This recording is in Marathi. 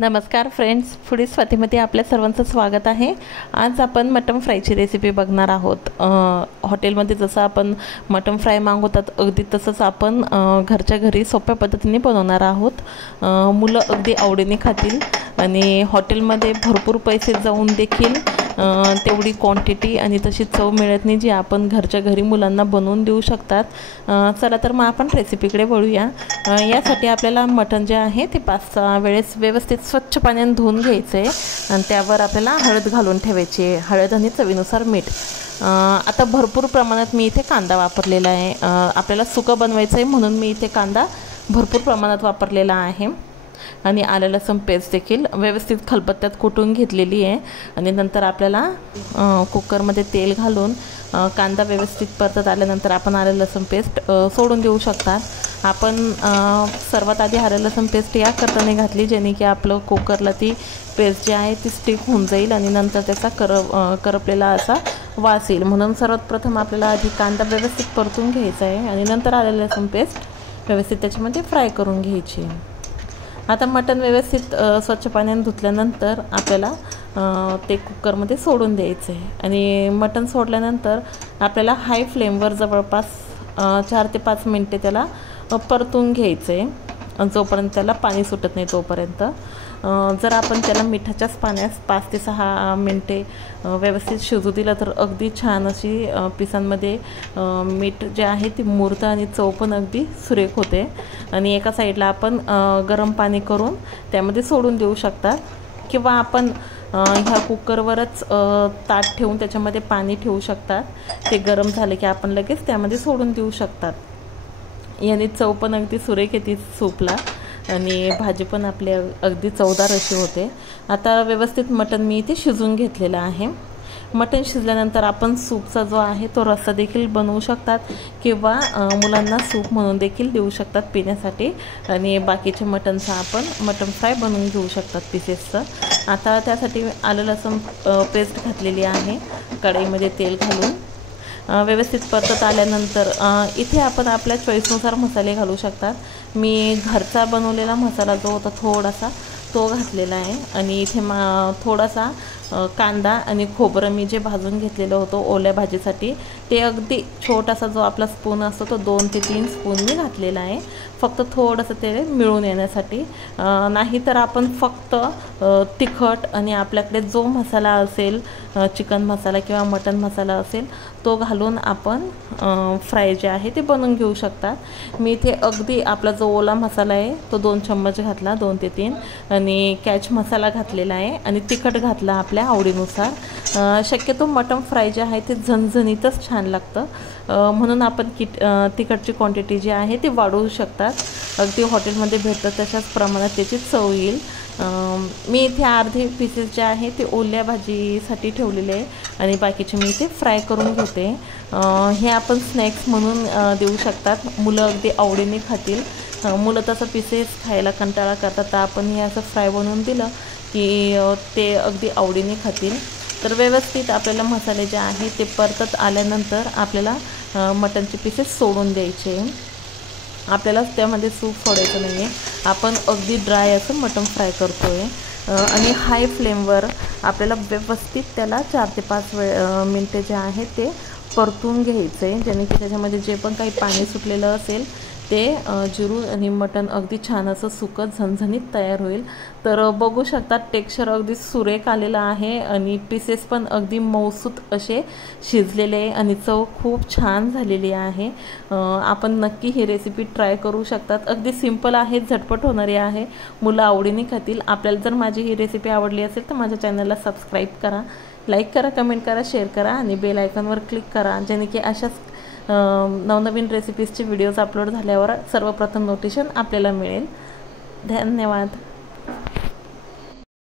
नमस्कार फ्रेंड्स, फूडी स्वातीमध्ये आपल्या सर्वांचं स्वागत आहे। आज आपण मटन फ्रायची रेसिपी बघणार आहोत। हॉटेलमध्ये जसं आपण मटन फ्राय मागवतात अगदी तसंच आपण घरच्या घरी सोप्या पद्धतीने बनवणार आहोत। मुलं अगदी आवडीने खातील आणि हॉटेलमध्ये भरपूर पैसे जाऊन देखील तेवढी क्वांटिटी आणि तशी चव मिळत नाही जी आपण घरच्या घरी मुलांना बनवून देऊ शकतात। चला तर मग आपण रेसिपीकडे वळूया। यासाठी आपल्याला मटन जे आहे ते 5-6 वेळेस व्यवस्थित स्वच्छ पाण्याने धुवून घ्यायचे आणि त्यावर आपल्याला हळद घालून ठेवायची, हळद आणि चवीनुसार मीठ। आता भरपूर प्रमाणात मी इथे कांदा वापरलेला आहे। आपल्याला सुकं बनवायचं आहे म्हणून मी इथे कांदा भरपूर प्रमाणात वापरलेला आहे आणि आलं लसूण पेस्ट देखील व्यवस्थित खलबत्त्यात कुटून घेतलेली आहे। आणि नंतर आपल्याला कुकरमध्ये तेल घालून कांदा व्यवस्थित परतत आल्यानंतर आपण आलं लसूण पेस्ट सोडून देऊ शकतात। आपण सर्वात आधी आलं लसूण पेस्ट या करताना घातली जेणे की आपलं कुकरला ती पेस्ट जी आहे ती स्टिक होऊन जाईल आणि नंतर त्याचा करपलेला असा वास येईल, म्हणून सर्वात प्रथम आपल्याला आधी कांदा व्यवस्थित परतून घ्यायचा आहे आणि नंतर आलं लसूण पेस्ट व्यवस्थित त्याच्यामध्ये फ्राय करून घ्यायची। आता मटन व्यवस्थित स्वच्छ पाण्याने धुतल्यानंतर आपल्याला ते कुकरमध्ये सोडून द्यायचं आहे आणि मटन सोडल्यानंतर आपल्याला हाय फ्लेमवर जवळपास 4 ते 5 मिनिटे त्याला परतून घ्यायचं आहे जोपर्यंत त्याला पाणी सुटत नाही तोपर्यंत। जर आपण त्याला मिठाच्याच पाण्यास 5 ते 6 मिनिटे व्यवस्थित शिजू दिलं तर अगदी छान अशी पिसांमध्ये मीठ जे आहे ती मुरतं आणि चव पण अगदी सुरेख होते। आणि एका साईडला आपण गरम पाणी करून त्यामध्ये सोडून देऊ शकतात किंवा आपण ह्या कुकरवरच ताट ठेवून त्याच्यामध्ये पाणी ठेवू शकतात। ते गरम झाले की आपण लगेच त्यामध्ये सोडून देऊ शकतात। याने चव पण अगदी सुरेख येते सूपला आणि भाजी पण आपली अगदी चवदार अशी होते। आता व्यवस्थित मटन मी इथे शिजवून घेतलेलं आहे। मटन शिजल्यानंतर आपण सूपचा जो आहे तो रस्सा देखील बनवू शकतात किंवा मुलांना सूप म्हणून देखील देऊ शकतात पिण्यासाठी आणि बाकीचे मटनचा आपण मटन फ्राय बनवून घेऊ शकतात पीसेसचं। आता त्यासाठी आलं लसूण पेस्ट घातलेली आहे, कढईमध्ये तेल घालून व्यवस्थित परतत आल्यानंतर इथे आपण आपल्या चॉईसनुसार मसाले घालू शकतात। मी घरचा बनवलेला मसाला जो होता थोडासा तो घातलेला आहे आणि इथे थोडासा कांदा आणि खोबरं मी जे भाजून घेतलेलं होतं ओल्या भाजीसाठी ते अगदी छोटासा जो आपला स्पून असतो तो 2 ते 3 स्पून मी घातलेला आहे, फक्त थोडंसं ते मिळून येण्यासाठी। नाही तर आपण फक्त तिखट आणि आपल्याकडे जो मसाला असेल चिकन मसाला किंवा मटन मसाला असेल तो घालून आपण फ्राय जे आहे ते बनवून घेऊ शकतात। मी इथे अगदी आपला जो ओला मसाला आहे तो 2 चम्मच घातला, 2 ते 3, आणि कॅच मसाला घातलेला आहे आणि तिखट घातला आपल्या आवडीनुसार। शक्यतो मटन फ्राय जे आहे ते झणझणीतच छान लागतं, म्हणून आपण तिखटची क्वांटिटी जी आहे ती वाढवू शकतात। अगदी हॉटेलमध्ये भेटतं तशाच प्रमाणात त्याची चव येईल। मी इथे अर्धे पीसेस जे आहे ते ओल्या भाजीसाठी ठेवलेले आहे आणि बाकीचे मी इथे फ्राय करून घेते। हे आपण स्नॅक्स म्हणून देऊ शकतात, मुलं अगदी आवडीने खातील। मुलं तसं पीसेस खायला कंटाळा करतात तर आपण हे असं फ्राय बनवून दिलं की ते अगदी आवडीने खातील। तर व्यवस्थित आपल्याला मसाले जे आहे ते परतत आल्यानंतर आपल्याला मटनचे पीसेस सोडून द्यायचे। आपल्याला त्यामध्ये सूप सोडायचं नाही आहे, आपण अगदी ड्राय असं मटन फ्राय करतो आहे आणि हाय फ्लेमवर आपल्याला व्यवस्थित त्याला 4 ते 5 मिनटे जे आहे ते परतून घ्यायचं आहे जेणे की त्याच्यामध्ये जे पण काही पाणी सुटलेलं असेल ते जिरून आणि मटन अगदी छान असं सुकं झणझणीत तयार होईल। तर बघू शकतात टेक्स्चर अगदी सुरेख आलेलं आहे आणि पीसेस पण अगदी मऊसूत असे शिजलेले आहे आणि चव खूप छान झालेली आहे। आपण नक्की ही रेसिपी ट्राय करू शकतात, अगदी सिंपल आहे, झटपट होणारी आहे, मुलं आवडीने खातील। आपल्याला जर माझी ही रेसिपी आवडली असेल तर माझ्या चॅनलला सबस्क्राईब करा, लाईक करा, कमेंट करा, शेअर करा आणि बेल आयकॉनवर क्लिक करा जेणे की अशाच नवनवीन रेसिपीजचे व्हिडिओज अपलोड झाल्यावर सर्वप्रथम नोटिफिकेशन आपल्याला मिळेल। धन्यवाद।